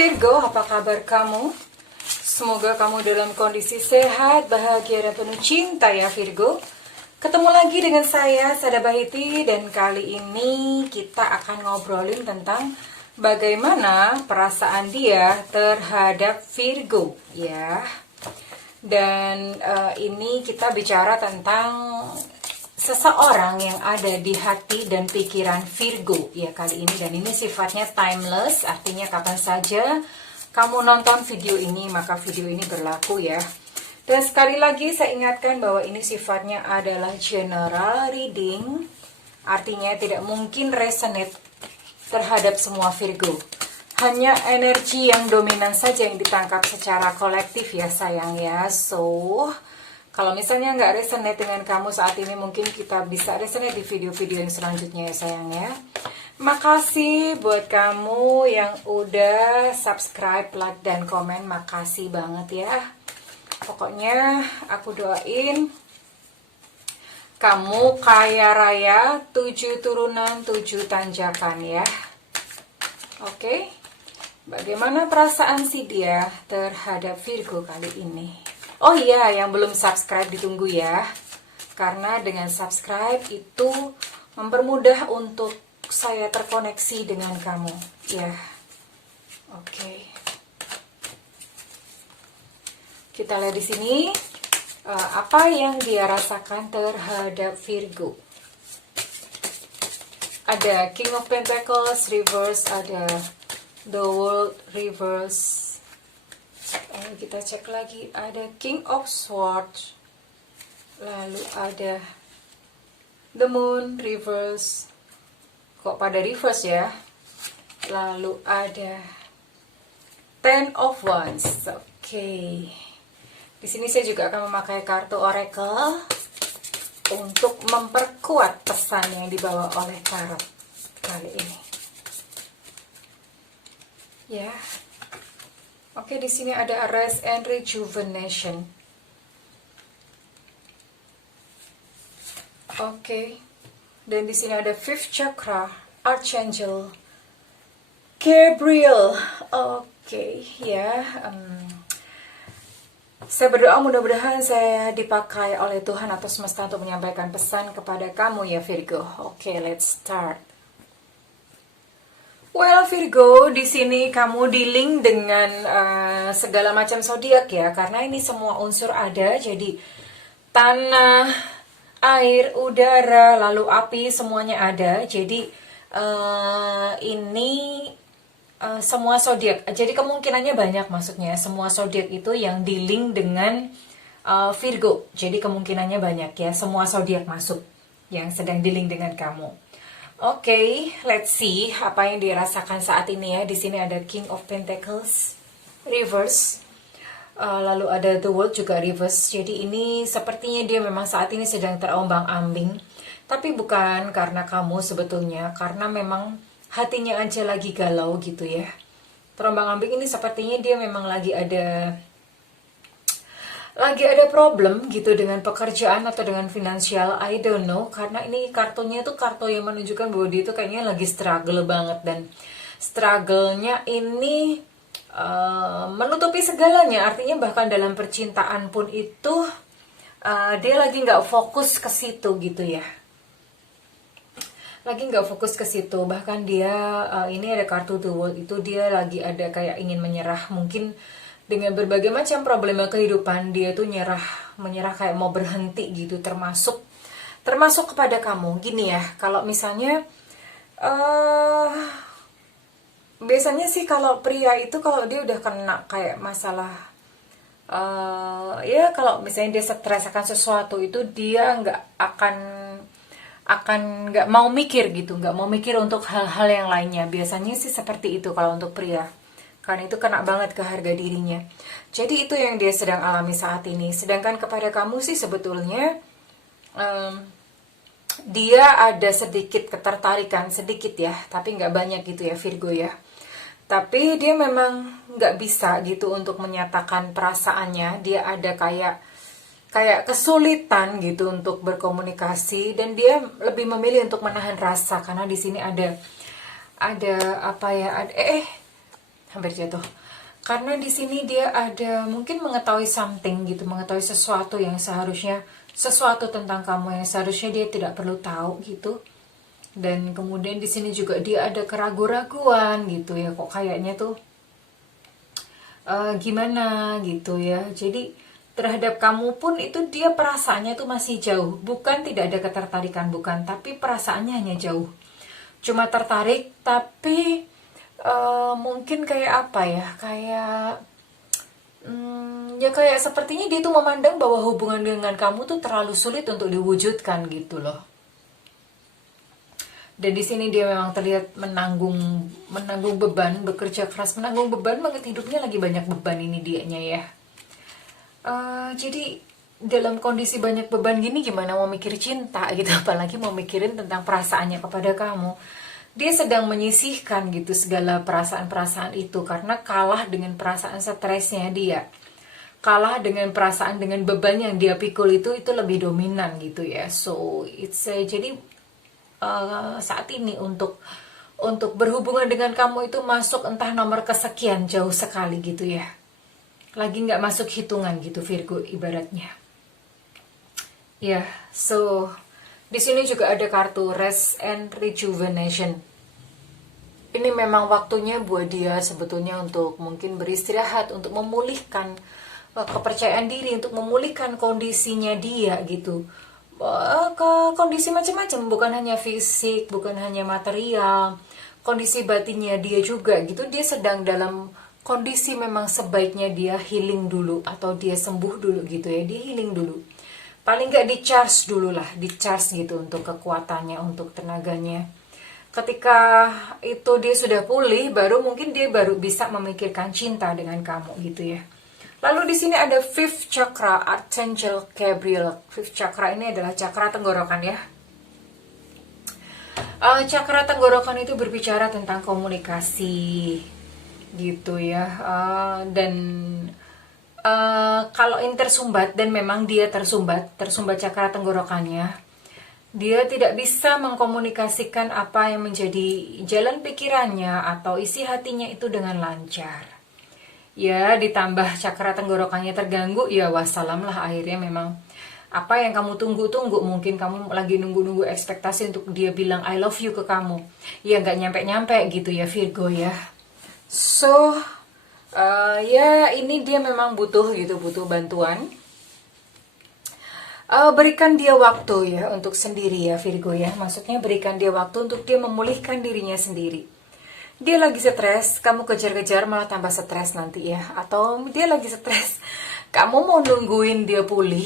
Virgo, apa kabar kamu? Semoga kamu dalam kondisi sehat, bahagia, dan penuh cinta ya Virgo. Ketemu lagi dengan saya, Sada Bahiti, dan kali ini kita akan ngobrolin tentang bagaimana perasaan dia terhadap Virgo ya. Dan ini kita bicara tentang seseorang yang ada di hati dan pikiran Virgo ya kali ini, dan ini sifatnya timeless, artinya kapan saja kamu nonton video ini maka video ini berlaku ya. Dan sekali lagi saya ingatkan bahwa ini sifatnya adalah general reading, artinya tidak mungkin resonate terhadap semua Virgo. Hanya energi yang dominan saja yang ditangkap secara kolektif ya sayang ya. So kalau misalnya nggak resonate dengan kamu saat ini, mungkin kita bisa resonate di video-video yang selanjutnya ya sayang ya. Makasih buat kamu yang udah subscribe, like, dan komen. Makasih banget ya. Pokoknya aku doain kamu kaya raya, 7 turunan, 7 tanjakan ya. Oke. Bagaimana perasaan si dia terhadap Virgo kali ini? Oh iya, yang belum subscribe ditunggu ya. Karena dengan subscribe itu mempermudah untuk saya terkoneksi dengan kamu. Ya. Oke. Kita lihat di sini apa yang dia rasakan terhadap Virgo. Ada King of Pentacles reverse, ada The World reverse. Kita cek lagi, ada King of Swords, lalu ada The Moon reverse. Kok pada reverse ya? Lalu ada Ten of Wands. Oke. Di sini saya juga akan memakai kartu Oracle untuk memperkuat pesan yang dibawa oleh tarot kali ini. Ya. Oke, di sini ada Rest and Rejuvenation. Oke. Dan di sini ada Fifth Chakra, Archangel Gabriel. Oke, ya. Saya berdoa mudah-mudahan saya dipakai oleh Tuhan atau semesta untuk menyampaikan pesan kepada kamu ya Virgo. Oke, let's start. Well Virgo, di sini kamu dealing dengan segala macam zodiak ya, karena ini semua unsur ada, jadi tanah, air, udara, lalu api semuanya ada. Jadi ini semua zodiak. Jadi kemungkinannya banyak, maksudnya semua zodiak itu yang dealing dengan Virgo. Jadi kemungkinannya banyak ya, semua zodiak masuk yang sedang dealing dengan kamu. Oke, let's see apa yang dirasakan saat ini ya. Di sini ada King of Pentacles reverse, lalu ada The World juga reverse. Jadi ini sepertinya dia memang saat ini sedang terombang-ambing, tapi bukan karena kamu sebetulnya, karena memang hatinya aja lagi galau gitu ya. Terombang-ambing ini sepertinya dia memang lagi ada problem gitu dengan pekerjaan atau dengan finansial, I don't know, karena ini kartunya tuh kartu yang menunjukkan bahwa dia tuh kayaknya lagi struggle banget, dan struggle-nya ini menutupi segalanya, artinya bahkan dalam percintaan pun itu dia lagi nggak fokus ke situ gitu ya, lagi nggak fokus ke situ. Bahkan dia ini ada kartu The World, itu dia lagi ada kayak ingin menyerah, mungkin dengan berbagai macam problema kehidupan dia tuh menyerah kayak mau berhenti gitu, termasuk kepada kamu. Gini ya, kalau misalnya biasanya sih kalau pria itu kalau dia udah kena kayak masalah ya, kalau misalnya dia stres akan sesuatu itu, dia nggak mau mikir gitu, nggak mau mikir untuk hal-hal yang lainnya. Biasanya sih seperti itu kalau untuk pria, karena itu kena banget ke harga dirinya. Jadi itu yang dia sedang alami saat ini. Sedangkan kepada kamu sih sebetulnya dia ada sedikit ketertarikan, sedikit ya, tapi nggak banyak gitu ya Virgo ya. Tapi dia memang nggak bisa gitu untuk menyatakan perasaannya. Dia ada kayak kesulitan gitu untuk berkomunikasi, dan dia lebih memilih untuk menahan rasa, karena di sini ada apa ya, hampir jatuh. Karena di sini dia ada mungkin mengetahui something gitu, mengetahui sesuatu tentang kamu yang seharusnya dia tidak perlu tahu gitu. Dan kemudian di sini juga dia ada keraguan-raguan gitu ya, kok kayaknya tuh gimana gitu ya. Jadi terhadap kamu pun itu dia perasaannya tuh masih jauh, bukan tidak ada ketertarikan, bukan, tapi perasaannya hanya jauh. Cuma tertarik, tapi mungkin kayak apa ya, ya kayak sepertinya dia tuh memandang bahwa hubungan dengan kamu tuh terlalu sulit untuk diwujudkan gitu loh. Dan di sini dia memang terlihat menanggung beban, bekerja keras, menanggung beban banget hidupnya, lagi banyak beban ini dianya ya. Jadi dalam kondisi banyak beban gini gimana mau mikir cinta gitu, apalagi mau mikirin tentang perasaannya kepada kamu. Dia sedang menyisihkan gitu segala perasaan-perasaan itu karena kalah dengan perasaan stresnya dia. Kalah dengan perasaan, dengan beban yang dia pikul itu lebih dominan gitu ya. So jadi saat ini untuk berhubungan dengan kamu itu masuk entah nomor kesekian, jauh sekali gitu ya. Lagi nggak masuk hitungan gitu Virgo ibaratnya. Ya, so di sini juga ada kartu Rest and Rejuvenation. Ini memang waktunya buat dia sebetulnya untuk mungkin beristirahat, untuk memulihkan kepercayaan diri, untuk memulihkan kondisinya dia gitu. Ke kondisi macam-macam, bukan hanya fisik, bukan hanya material, kondisi batinnya dia juga gitu. Dia sedang dalam kondisi memang sebaiknya dia healing dulu atau dia sembuh dulu gitu ya. Dia healing dulu, paling nggak di charge dulu lah, di charge gitu untuk kekuatannya, untuk tenaganya. Ketika itu dia sudah pulih, baru mungkin dia baru bisa memikirkan cinta dengan kamu gitu ya. Lalu di sini ada fifth chakra, Archangel Gabriel. Fifth chakra ini adalah chakra tenggorokan ya. Chakra tenggorokan itu berbicara tentang komunikasi gitu ya. Dan kalau ini tersumbat, dan memang dia tersumbat chakra tenggorokannya, dia tidak bisa mengkomunikasikan apa yang menjadi jalan pikirannya atau isi hatinya itu dengan lancar. Ya, ditambah cakra tenggorokannya terganggu, ya wassalam lah, akhirnya memang apa yang kamu tunggu-tunggu, mungkin kamu lagi nunggu-nunggu ekspektasi untuk dia bilang I love you ke kamu, ya nggak nyampe-nyampe gitu ya Virgo ya. So ya ini dia memang butuh bantuan. Berikan dia waktu ya untuk sendiri ya Virgo ya, maksudnya berikan dia waktu untuk dia memulihkan dirinya sendiri. Dia lagi stres, kamu kejar-kejar malah tambah stres nanti ya. Atau dia lagi stres, kamu mau nungguin dia pulih,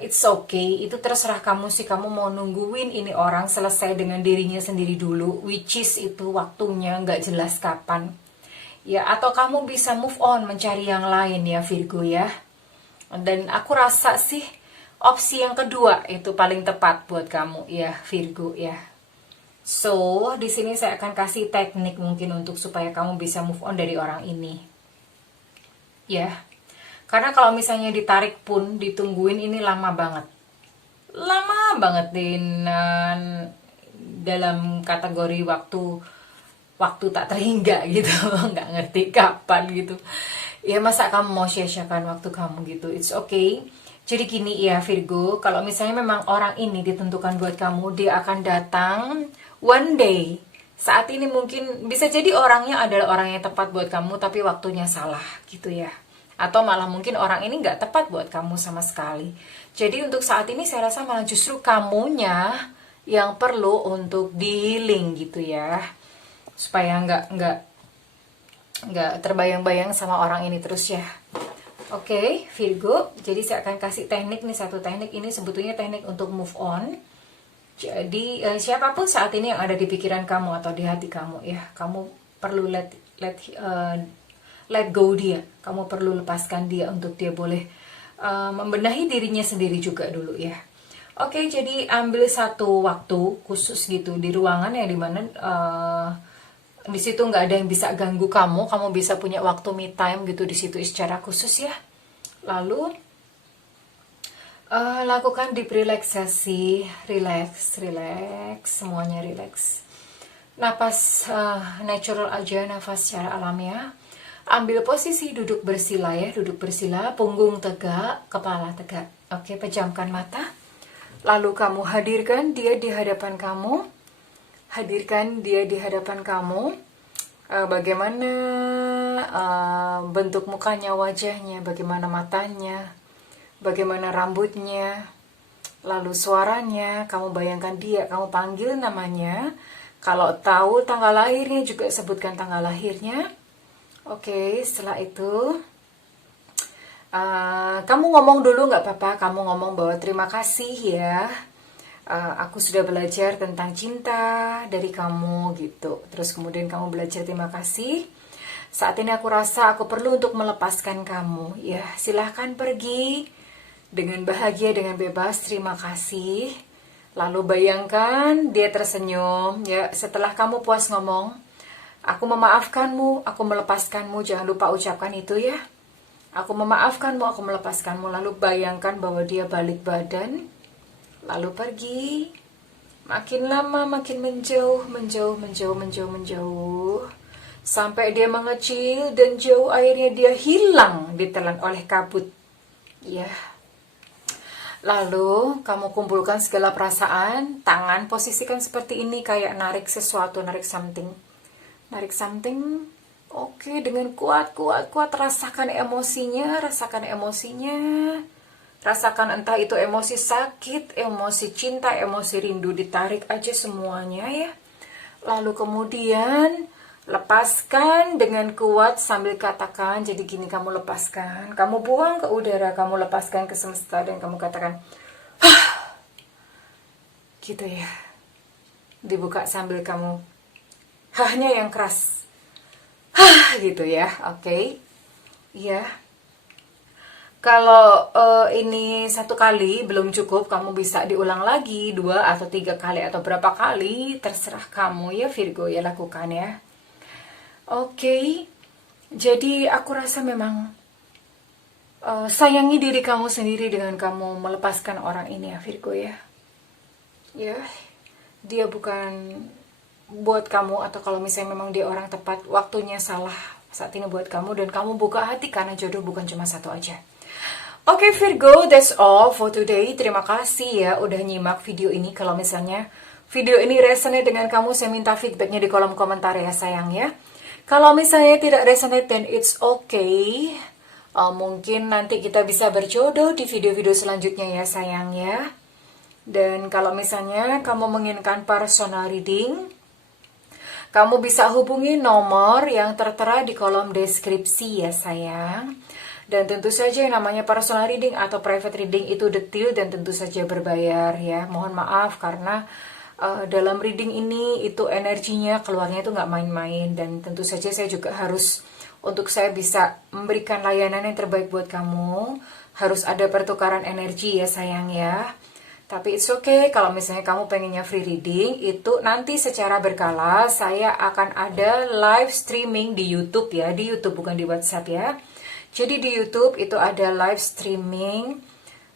it's okay, itu terserah kamu sih. Kamu mau nungguin ini orang selesai dengan dirinya sendiri dulu, which is itu waktunya nggak jelas kapan ya. Atau kamu bisa move on, mencari yang lain ya Virgo ya. Dan aku rasa sih opsi yang kedua itu paling tepat buat kamu ya Virgo ya. So, di sini saya akan kasih teknik mungkin untuk supaya kamu bisa move on dari orang ini. Ya. Karena kalau misalnya ditarik pun, ditungguin ini lama banget. Lama banget dalam kategori waktu tak terhingga gitu. Nggak ngerti kapan gitu. Ya masa kamu mau sia-siakan waktu kamu gitu. It's okay. Jadi gini ya Virgo, kalau misalnya memang orang ini ditentukan buat kamu, dia akan datang one day. Saat ini mungkin bisa jadi orangnya adalah orang yang tepat buat kamu, tapi waktunya salah gitu ya. Atau malah mungkin orang ini nggak tepat buat kamu sama sekali. Jadi untuk saat ini saya rasa malah justru kamunya yang perlu untuk di-healing gitu ya. Supaya nggak terbayang-bayang sama orang ini terus ya. Oke, Virgo, jadi saya akan kasih teknik nih, satu teknik ini sebetulnya teknik untuk move on. Jadi siapapun saat ini yang ada di pikiran kamu atau di hati kamu ya, kamu perlu let go dia. Kamu perlu lepaskan dia untuk dia boleh membenahi dirinya sendiri juga dulu ya. Oke, jadi ambil satu waktu khusus gitu di ruangan yang dimana di situ nggak ada yang bisa ganggu kamu bisa punya waktu me time gitu di situ secara khusus ya. Lalu lakukan deep relaksasi, relax, semuanya relax. Napas natural aja, nafas secara alamiah. Ambil posisi duduk bersila ya, duduk bersila, punggung tegak, kepala tegak. Oke, pejamkan mata. Lalu kamu hadirkan dia di hadapan kamu. Hadirkan dia di hadapan kamu. Bagaimana bentuk mukanya, wajahnya, bagaimana matanya, bagaimana rambutnya, lalu suaranya. Kamu bayangkan dia, kamu panggil namanya. Kalau tahu tanggal lahirnya juga sebutkan tanggal lahirnya. Oke, setelah itu kamu ngomong dulu nggak apa-apa. Kamu ngomong bahwa terima kasih ya. Aku sudah belajar tentang cinta dari kamu gitu. Terus kemudian kamu belajar terima kasih. Saat ini aku rasa aku perlu untuk melepaskan kamu. Ya, silahkan pergi dengan bahagia, dengan bebas. Terima kasih. Lalu bayangkan dia tersenyum. Ya, setelah kamu puas ngomong, aku memaafkanmu, aku melepaskanmu. Jangan lupa ucapkan itu ya. Aku memaafkanmu, aku melepaskanmu. Lalu bayangkan bahwa dia balik badan. Lalu pergi. Makin lama makin menjauh, menjauh, menjauh, menjauh, menjauh. Sampai dia mengecil dan jauh akhirnya dia hilang ditelan oleh kabut. Ya. Lalu kamu kumpulkan segala perasaan, tangan posisikan seperti ini kayak narik sesuatu, narik something. Narik something. Oke, dengan kuat, kuat, kuat rasakan emosinya, rasakan emosinya. Rasakan entah itu emosi sakit, emosi cinta, emosi rindu, ditarik aja semuanya ya. Lalu kemudian lepaskan dengan kuat sambil katakan, jadi gini kamu lepaskan. Kamu buang ke udara, kamu lepaskan ke semesta dan kamu katakan, gitu ya. Dibuka sambil kamu, hahnya yang keras. Gitu ya, oke. Iya. Kalau ini satu kali belum cukup, kamu bisa diulang lagi 2 atau 3 kali atau berapa kali, terserah kamu ya Virgo ya, lakukan ya. Oke, jadi aku rasa memang sayangi diri kamu sendiri dengan kamu melepaskan orang ini ya Virgo ya. Ya, dia bukan buat kamu, atau kalau misalnya memang dia orang tepat, waktunya salah saat ini buat kamu, dan kamu buka hati karena jodoh bukan cuma satu aja. Oke Virgo, that's all for today. Terima kasih ya udah nyimak video ini. Kalau misalnya video ini resonate dengan kamu, saya minta feedbacknya di kolom komentar ya sayang ya. Kalau misalnya tidak resonate, then it's okay. Mungkin nanti kita bisa berjodoh di video-video selanjutnya ya sayang ya. Dan kalau misalnya kamu menginginkan personal reading, kamu bisa hubungi nomor yang tertera di kolom deskripsi ya sayang. Dan tentu saja yang namanya personal reading atau private reading itu detail dan tentu saja berbayar ya. Mohon maaf karena dalam reading ini itu energinya keluarnya itu nggak main-main. Dan tentu saja saya juga harus, untuk saya bisa memberikan layanan yang terbaik buat kamu, harus ada pertukaran energi ya sayang ya. Tapi it's okay kalau misalnya kamu pengennya free reading, itu nanti secara berkala saya akan ada live streaming di YouTube ya. Di YouTube bukan di WhatsApp ya. Jadi di YouTube itu ada live streaming,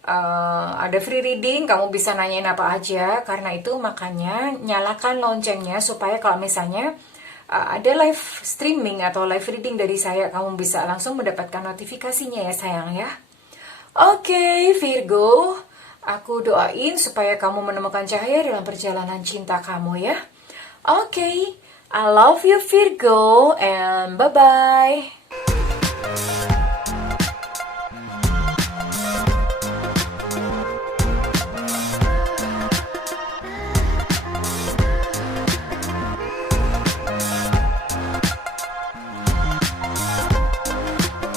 ada free reading, kamu bisa nanyain apa aja. Karena itu makanya nyalakan loncengnya supaya kalau misalnya ada live streaming atau live reading dari saya, kamu bisa langsung mendapatkan notifikasinya ya sayang ya. Oke Virgo, aku doain supaya kamu menemukan cahaya dalam perjalanan cinta kamu ya. Oke, I love you Virgo and bye-bye.